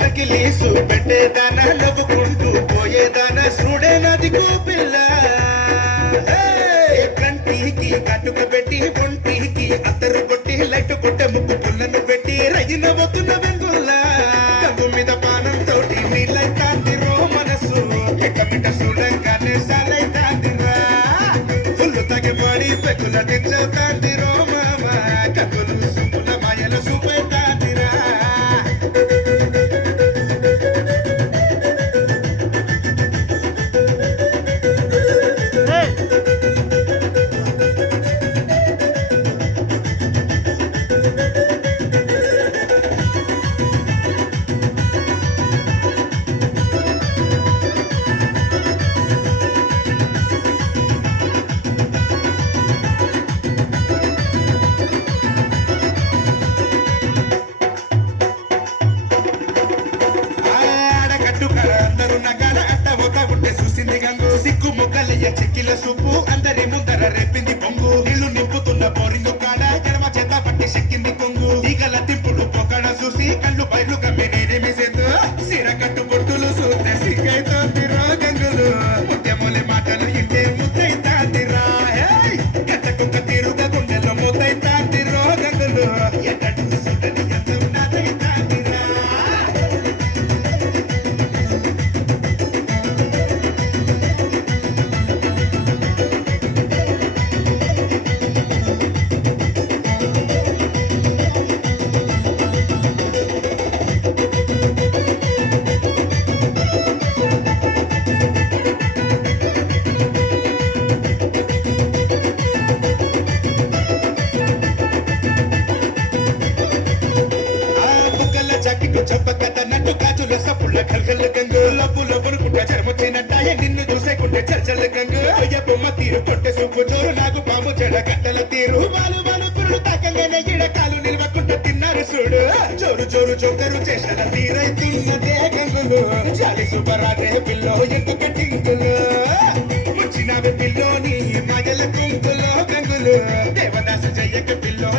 నకిలీసు పెట్టేదాన నవ్వుకుంటూ పోయేదాన సుడే నదికు పిల్ల కంటికి కట్టుక పెట్టి ఒంటికి అత్తరు కొట్టి లైట్ కొట్టే ముక్కు పుల్లను పెట్టి రగి నవ్వుతున్న వెంగుల కవ్వు మీద పానం తోటి నీళ్ళైతాందిరో మనసు ఎక్కమిట చూడంగానే సాలైతాందిరా ఫుల్లు తగ్గబడి పెక్కుల తెచ్చవుతాందిరో మామ కక్కులు సుప్పుల మాయలు చూపైతాందిరా సిక్కు మొక్కలయ్య చెక్కిల సూపు అందరి ముందర రేపింది పొంగు నీళ్లు నింపుతున్న బోరింగు కాడ ఎడమ చేత పట్టి చెక్కింది కొంగు ఈగల తింపుడు పొకడ చూసి కళ్ళు బయలు కమ్మి నేనేమి చేతు సిర కట్టు బొట్టులు చూస్తే సిగ్గైతోందిరా గంగులు ముత్యమూలి మాటలు ఇంటే ముద్దైతాందిరా కట్ట కుక్క తీరుగా గుండెలో ముద్దైతాందిరో గంగులు ఎట్టడు సుట్టని ఎంత నాదైతాందిరా చెప్పకన్నట్టు గాజుల సప్పుళ్ళ కల్గల గంగు లబ్బుల కొనుక్కుంటే చర్మొచ్చినట్టాయ నిన్ను చూసేకుంటే చర్చల గంగు అయ్య బొమ్మ తీరు కొట్టే సూపు చోరు నాకు పాము చెడ కట్టల తీరు వాళ్ళు వాళ్ళు పురుడు తాకంగానే ఇడకాలు నిలవకుండా తిన్నారు చూడు చోరు చోరు చోకరు చేసిన తీరైతున్నదే గంగులు జాలి సుబ్బరాదే పిల్లో ఎందుకు టింకులు ముచ్చినవి పిల్లోని మాయల కుంకులో గంగులు దేవదాసు జయ్యక పిల్లో